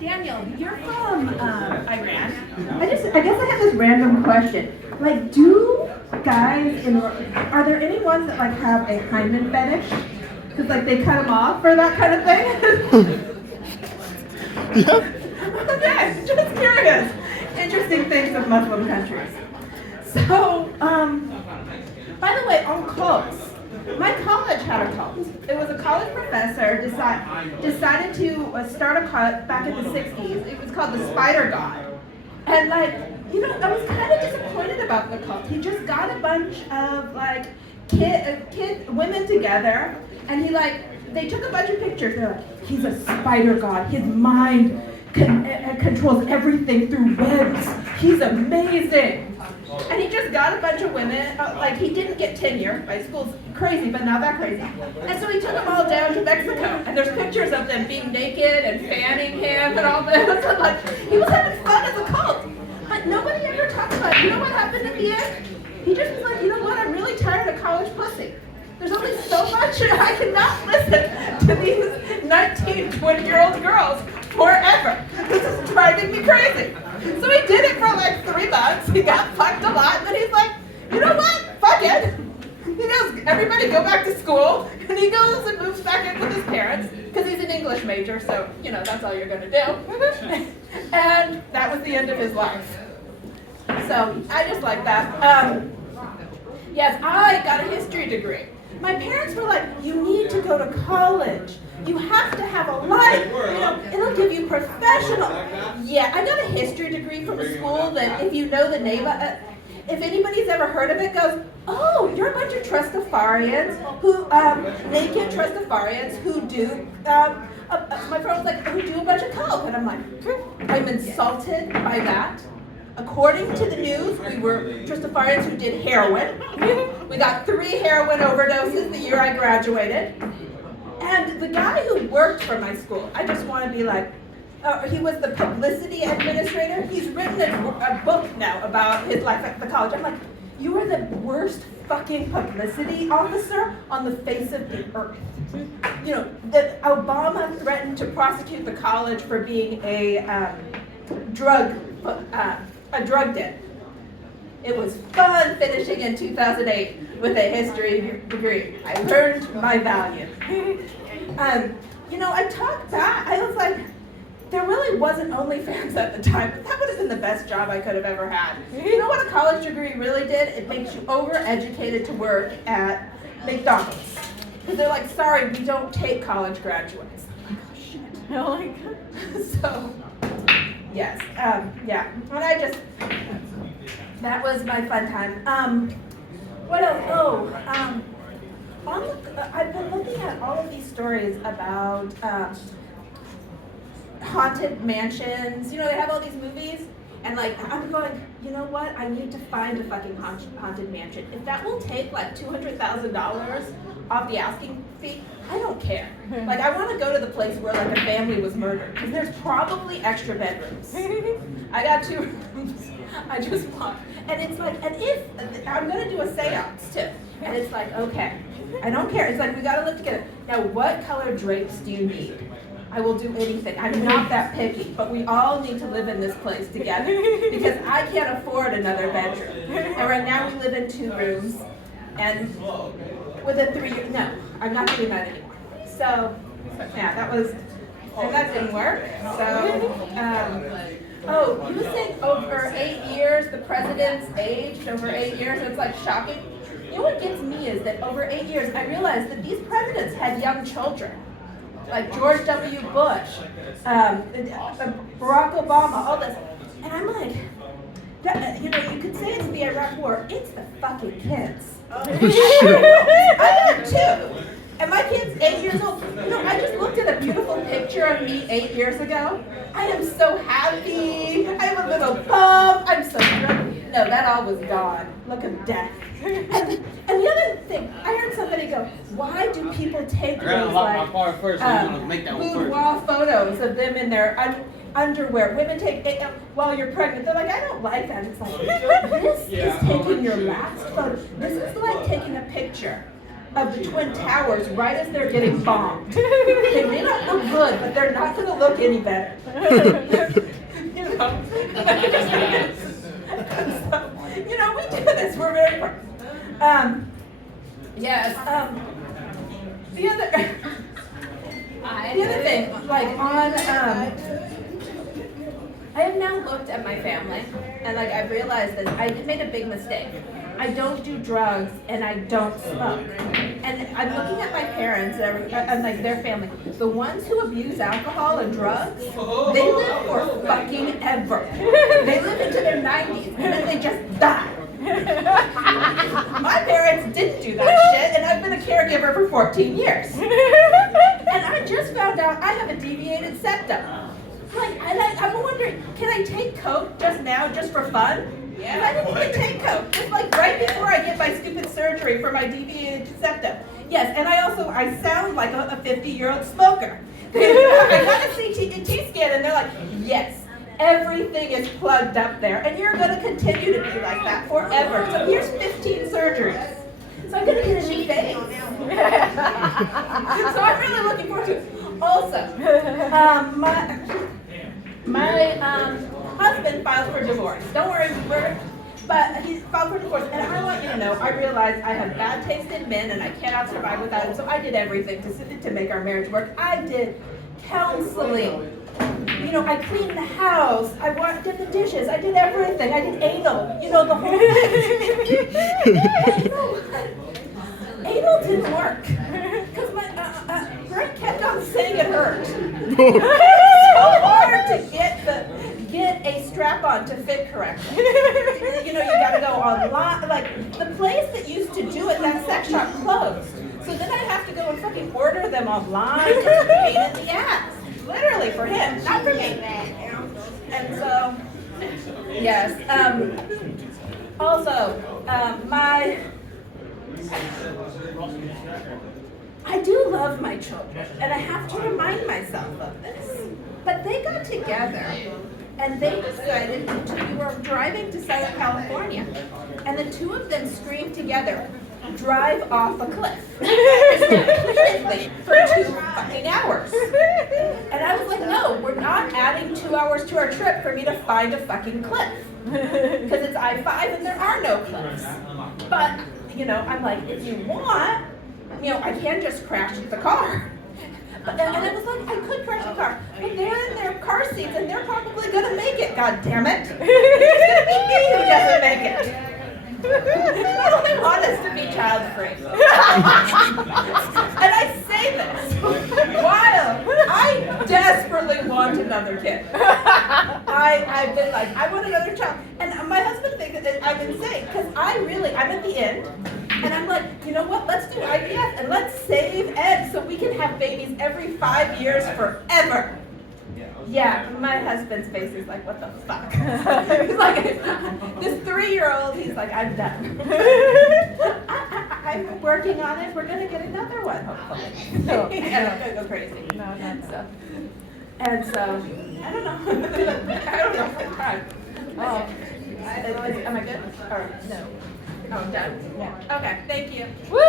Daniel, you're from Iran. I guess I have this random question. Like, do guys are there any ones that like have a hymen fetish? Because like they cut them off or that kind of thing? Yeah. Okay, just curious. Interesting things of Muslim countries. So, by the way, on cults. My college had a cult. It was a college professor decided to start a cult back in the 60s. It was called the Spider God. And like, I was kind of disappointed about the cult. He just got a bunch of like women together, and they took a bunch of pictures. They're like, he's a spider god. His mind controls everything through webs. He's amazing. And he just got a bunch of women, he didn't get tenure, right? School's crazy, but not that crazy. And so he took them all down to Mexico, and there's pictures of them being naked and fanning him and all this. And like, he was having fun as a cult. But nobody ever talked about, what happened in the end? He just was like, I'm really tired of college pussy. There's only so much, and I cannot listen to these 19, 20-year-old girls forever. This is driving me crazy. So he did it for like 3 months. He got fucked a lot, and then he's like, you know what? Fuck it. He goes, everybody go back to school, and he goes and moves back in with his parents, because he's an English major, so, that's all you're going to do. And that was the end of his life. So I just like that. Yes, I got a history degree. My parents were like, you need to go to college. You have to have a life. It'll give you professional. Yeah, I got a history degree from a school that if you know the name, if anybody's ever heard of it, goes, oh, you're a bunch of Trustafarians who, naked Trustafarians who do, my friend was like, who do a bunch of coke. And I'm like, I'm insulted by that. According to the news, we were Trustafarians who did heroin. We got 3 heroin overdoses the year I graduated. And the guy who worked for my school, I just want to be like, he was the publicity administrator. He's written a book now about his life at the college. I'm like, you are the worst fucking publicity officer on the face of the earth. That Obama threatened to prosecute the college for being a drug den. It was fun finishing in 2008 with a history degree. I learned my value. I talked back. I was like, there really wasn't OnlyFans at the time, but that would have been the best job I could have ever had. You know what a college degree really did? It makes you overeducated to work at McDonald's. Because they're like, sorry, we don't take college graduates. I'm like, oh shit. So, yes, yeah. And that was my fun time. What else? I've been looking at all of these stories about haunted mansions. They have all these movies, and I'm going, you know what? I need to find a fucking haunted mansion. If that will take $200,000 off the asking fee, I don't care. I want to go to the place where a family was murdered, because there's probably extra bedrooms. I got 2 rooms. I just want, and it's and if I'm gonna do a seance too, and it's okay, I don't care. It's we gotta live together. Now, what color drapes do you need? I will do anything. I'm not that picky, but we all need to live in this place together because I can't afford another bedroom. And right now we live in 2 rooms, and with a 3-year, no, I'm not doing that anymore. So, yeah, that didn't work. So, you were saying over 8 years, the president's aged over 8 years. It's shocking. You know what gets me is that over 8 years, I realized that these presidents had young children. Like George W. Bush, Barack Obama, all this. And I'm like, you could say it's the Iraq War. It's the fucking kids. I have 2. And my kid's 8 years old. I just looked at a beautiful picture of me 8 years ago. I am so happy. I have a little bump. I'm so thrilled. No, that all was gone. Look at death. And the other thing, I heard somebody go, why do people take those boudoir photos of them in their underwear? Women take it while you're pregnant. They're like, I don't like that. It's this is taking your last photo. This is like taking a picture of the Twin Towers right as they're getting bombed. They may not look good, but they're not going to look any better. You know? So, you know, we do this. We're very proud. Yes. The other thing, like on, I have now looked at my family, and like I've realized that I made a big mistake. I don't do drugs, and I don't smoke. And I'm looking at my parents and like their family. The ones who abuse alcohol and drugs, they live for fucking ever. They live into their 90s, and then they just die. My parents didn't do that shit, and I've been a caregiver for 14 years. And I just found out I have a deviated septum. Like, I'm wondering, can I take coke just now, just for fun? Yeah. I didn't even take coke, just like right before I get my stupid surgery for my deviated septum. Yes, and I sound like a 50-year-old smoker. I got a CT scan, and they're like, yes. Everything is plugged up there, and you're going to continue to be like that forever. So here's 15 surgeries. So I'm going to get a new face. So I'm really looking forward to it. Also, my husband filed for divorce. Don't worry, but he filed for divorce. And I want you to know, I realized I have bad taste in men, and I cannot survive without him. So I did everything to make our marriage work. I did counseling. You know, I cleaned the house, did the dishes, I did everything, I did anal, you know, the whole thing. Anal didn't work, because my Greg kept on saying it hurt. It's so hard to get a strap-on to fit correctly. You know, you gotta go online, like, the place that used to do it, that sex shop closed. So then I have to go and fucking order them online, it's a pain in the ass. Literally for him, not for me. And so, yes. Also, I do love my children, and I have to remind myself of this. But they got together, and they decided we were driving to Southern California, and the two of them screamed together, "Drive off a cliff." Repeatedly for 2 fucking hours. And I was like, no, we're not adding 2 hours to our trip for me to find a fucking cliff. Because it's I-5 and there are no cliffs. But, you know, I'm like, if you want, you know, I can just crash the car. And I was like, I could crash the car. But they're in their car seats and they're probably going to make it, God damn it. It's going to be me who doesn't make it. I only want us to be child-free. And I say this while I desperately want another kid. I've been like, I want another child. And my husband thinks that I'm insane because I'm at the end. And I'm like, you know what, let's do IVF and let's save eggs so we can have babies every 5 years forever. Yeah, my husband's face is like, what the fuck? He's like, this 3-year-old, he's like, I'm done. I'm working on it. We're going to get another one, hopefully. So, yeah, I'm going to go crazy. No. And so, I don't know. I don't know if I cried. Oh, am I good? Or no? Oh, I'm done? Yeah. Okay, thank you. Woo!